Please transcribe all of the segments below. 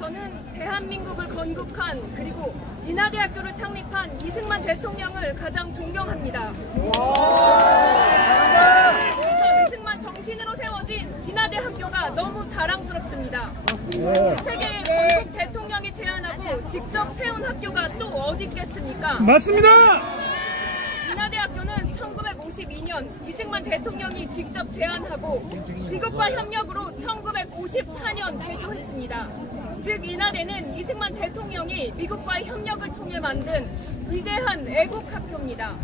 저는 대한민국을 건국한 그리고 인하대학교를 창립한 이승만 대통령을 가장 존경합니다. 이승만 정신으로 세워진 인하대학교가 너무 자랑스럽습니다. 세계의 건국 대통령이 제안하고 직접 세운 학교가 또 어디 있겠습니까? 맞습니다. 인하대학교는 1952년 이승만 대통령이 직접 제안하고 미국과 협력으로 1954년 개교했습니다. 즉 인하대는 이승만 대통령이 미국과의 협력을 통해 만든 위대한 애국학교입니다.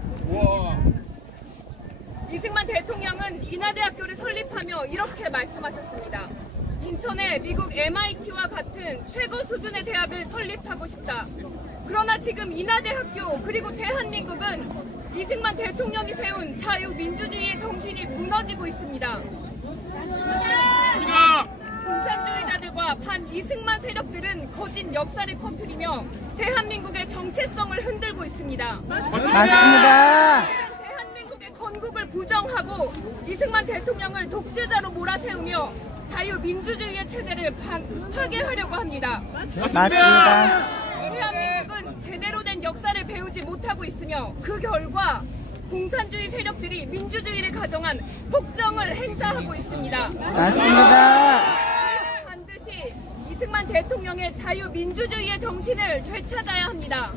이승만 대통령은 인하대학교를 설립하며 이렇게 말씀하셨습니다. 인천에 미국 MIT와 같은 최고 수준의 대학을 설립하고 싶다. 그러나 지금 인하대학교 그리고 대한민국은 이승만 대통령이 세운 자유민주주의의 정신이 무너지고 있습니다. 공산주의자들과 반 이승만 세력들은 거짓 역사를 퍼뜨리며 대한민국의 정체성을 흔들고 있습니다. 맞습니다. 대한민국의 건국을 부정하고 이승만 대통령을 독재자로 몰아세우며 자유민주주의의 체제를 반- 파괴하려고 합니다. 맞습니다. 대한민국은 제대로 된 역사를 배우지 못하고 있으며 그 결과 공산주의 세력들이 민주주의를 가정한 폭정을 행사하고 있습니다. 맞습니다. 반드시 이승만 대통령의 자유민주주의의 정신을 되찾아야 합니다.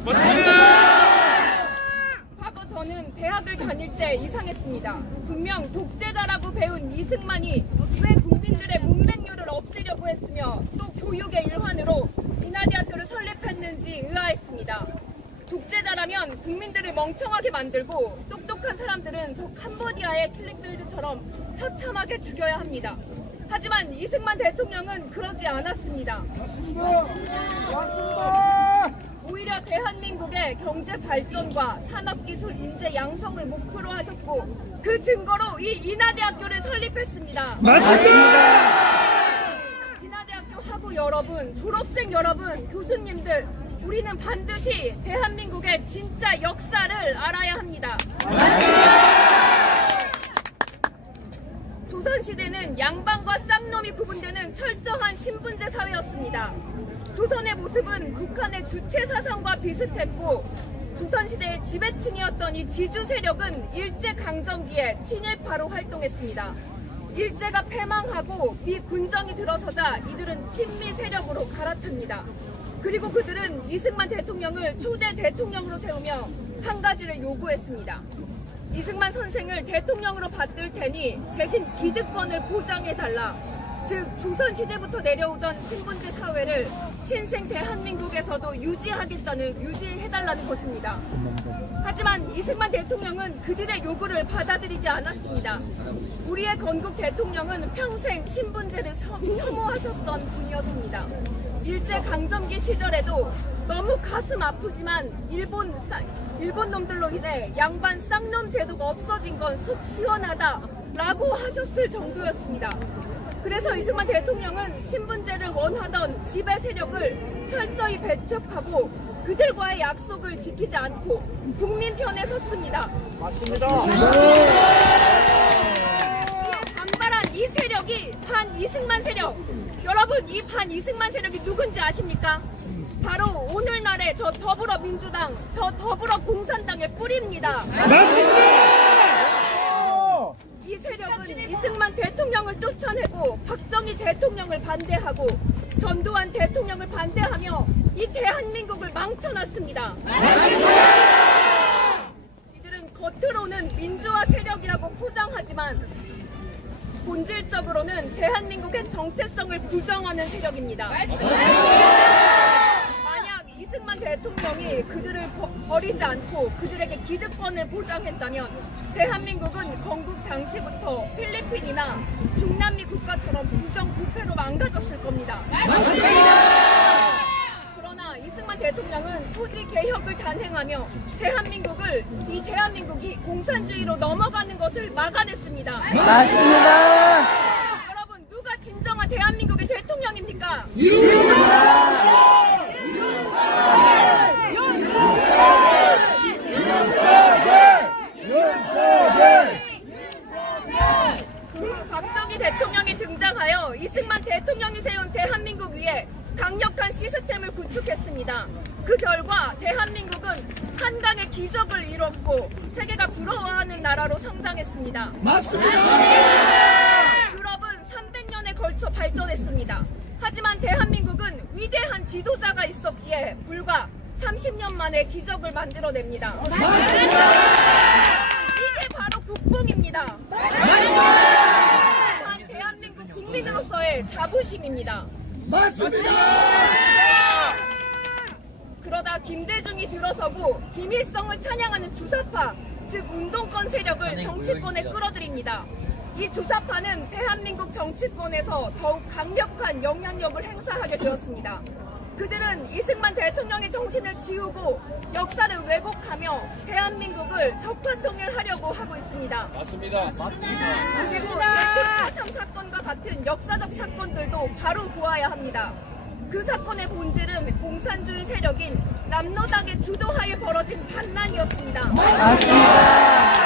과거 저는 대학을 다닐 때 이상했습니다. 분명 독재자라고 배운 이승만이 왜 국민들의 문맹률을 없애려고 했으며 또 교육의 일환으로 인하대학교를 설립했는지 의아했습니다. 독재자라면 국민들을 멍청하게 만들고 똑똑한 사람들은 저 캄보디아의 킬링필드처럼 처참하게 죽여야 합니다. 하지만 이승만 대통령은 그러지 않았습니다. 오히려 대한민국의 경제 발전과 산업기술 인재 양성을 목표로 하셨고 그 증거로 이 인하대학교를 설립했습니다. 맞습니다. 인하대학교 학우 여러분, 졸업생 여러분, 교수님들, 우리는 반드시 대한민국의 진짜 역사를 알아야 합니다. 조선시대는 양반과 쌍놈이 구분되는 철저한 신분제 사회였습니다. 조선의 모습은 북한의 주체 사상과 비슷했고 조선시대의 지배층이었던 이 지주 세력은 일제강점기에 친일파로 활동했습니다. 일제가 패망하고 미 군정이 들어서자 이들은 친미 세력으로 갈아탑니다. 그리고 그들은 이승만 대통령을 초대 대통령으로 세우며 한 가지를 요구했습니다. 이승만 선생을 대통령으로 받들 테니 대신 기득권을 보장해달라. 즉 조선시대부터 내려오던 신분제 사회를 신생 대한민국에서도 유지하겠다는 유지해달라는 것입니다. 하지만 이승만 대통령은 그들의 요구를 받아들이지 않았습니다. 우리의 건국 대통령은 평생 신분제를 서- 혐오하셨던 분이었습니다. 일제 강점기 시절에도 너무 가슴 아프지만 일본 싸- 일본 놈들로 인해 양반 쌍놈 제도가 없어진 건 속 시원하다라고 하셨을 정도였습니다. 그래서 이승만 대통령은 신분제를 원하던 지배 세력을 철저히 배척하고 그들과의 약속을 지키지 않고 국민 편에 섰습니다. 반발한 이 세력이 반 이승만 세력. 여러분, 이 반 이승만 세력이 누군지 아십니까? 바로 오늘날의 저 더불어민주당, 저 더불어공산당의 뿌리입니다. 이 세력은 이승만 대통령을 쫓아내고 박정희 대통령을 반대하고 전두환 대통령을 반대하며 이 대한민국을 망쳐놨습니다. 이들은 겉으로는 민주화 세력이라고 포장하지만 본질적으로는 대한민국의 정체성을 부정하는 세력입니다. 만약 이승만 대통령이 그들을 버, 버리지 않고 그들에게 기득권을 보장했다면 대한민국은 건국 당시부터 필리핀이나 중남미 국가처럼 부정부패로 망가졌을 겁니다. 그러나 이승만 대통령은 토지 개혁을 단행하며 대한민국을 이 대한민국이 공산주의로 넘어가는 것을 막아냈습니다. 맞습니다. 여러분 누가 진정한 대한민국의 대통령입니까? 그 박정희 대통령이 결과 대한민국은 한강의 기적을 이뤘고 세계가 부러워하는 나라로 성장했습니다. 유럽은 300년에 걸쳐 발전했습니다. 하지만 대한민국은 위대한 지도자가 있었기에 불과 30년 만에 기적을 만들어냅니다. 이게 바로 국뽕입니다. 한 대한민국 국민으로서의 자부심입니다. 그러다 김대중이 들어서고 비밀성을 찬양하는 주사파, 즉 운동권 세력을 정치권에 끌어들입니다. 이 주사파는 대한민국 정치권에서 더욱 강력한 영향력을 행사하게 되었습니다. 그들은 이승만 대통령의 정신을 지우고 역사를 왜곡하며 대한민국을 적화통일하려고 하고 있습니다. 맞습니다. 그리고 제3 사건과 같은 역사적 사건들도 바로 보아야 합니다. 그 사건의 본질은 공산주의 세력인 남로당의 주도하에 벌어진 반란이었습니다. 맞습니다.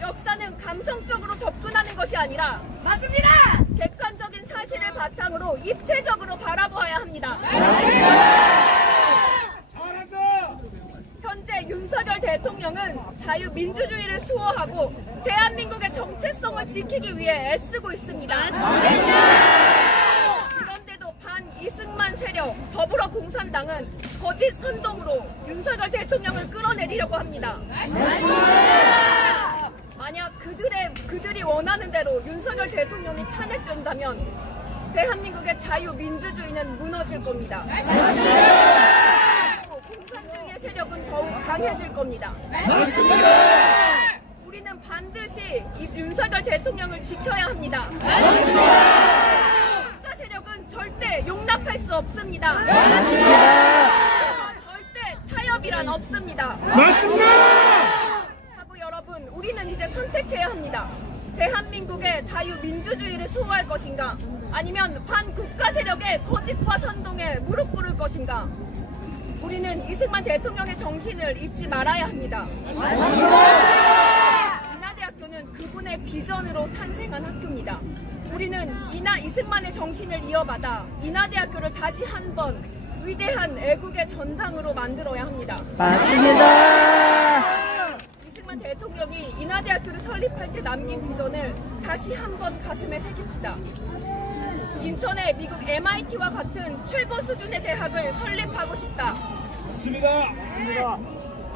역사는 감성적으로 접근하는 것이 아니라 맞습니다. 객관적인 사실을 바탕으로 입체적으로 바라보아야 합니다. 현재 윤석열 대통령은 자유민주주의를 수호하고 대한민국의 정체성을 지키기 위해 애쓰고 있습니다. 그런데도 반 세력 더불어공산당은 거짓 선동으로 윤석열 대통령을 끌어내리려고 합니다. 만약 그들의 그들이 원하는 대로 윤석열 대통령이 탄핵된다면 대한민국의 자유민주주의는 무너질 겁니다. 공산주의의 세력은 더욱 강해질 겁니다. 우리는 반드시 이 윤석열 대통령을 지켜야 합니다. 절대 용납할 수 없습니다. 절대 타협이란 없습니다. 하고 여러분, 우리는 이제 선택해야 합니다. 대한민국의 자유민주주의를 수호할 것인가? 아니면 반국가 세력의 거짓과 선동에 무릎 꿇을 것인가? 우리는 이승만 대통령의 정신을 잊지 말아야 합니다. 인하대학교는 그분의 비전으로 탄생한 학교입니다. 우리는 이나 이승만의 정신을 이어받아 인하대학교를 다시 한 번 위대한 애국의 전당으로 만들어야 합니다. 맞습니다. 이승만 대통령이 인하대학교를 설립할 때 남긴 비전을 다시 한 번 가슴에 새깁시다. 인천에 미국 MIT와 같은 최고 수준의 대학을 설립하고 싶다. 맞습니다.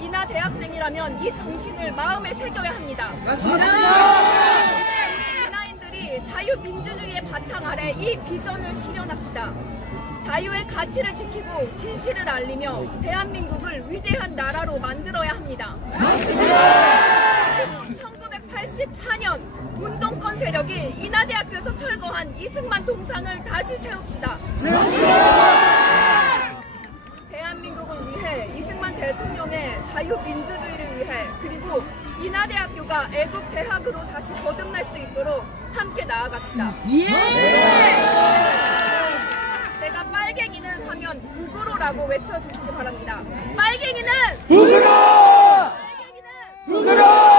이나 대학생이라면 이 정신을 마음에 새겨야 합니다. 이나인들이 자유민주주의의 바탕 아래 이 비전을 실현합시다. 자유의 가치를 지키고 진실을 알리며 대한민국을 위대한 나라로 만들어야 합니다. 1984년 운동권 세력이 인하대학교에서 철거한 이승만 동상을 다시 세웁시다. 대한민국을 위해 이승만 대통령의 자유민주주의를 위해 그리고 이나대학교가 애국 대학으로 다시 거듭날 수 있도록 함께 나아갑시다. 예! 네. 제가 빨갱이는 하면 북으로라고 외쳐주시기 바랍니다. 빨갱이는 북으로! 빨갱이는 북으로!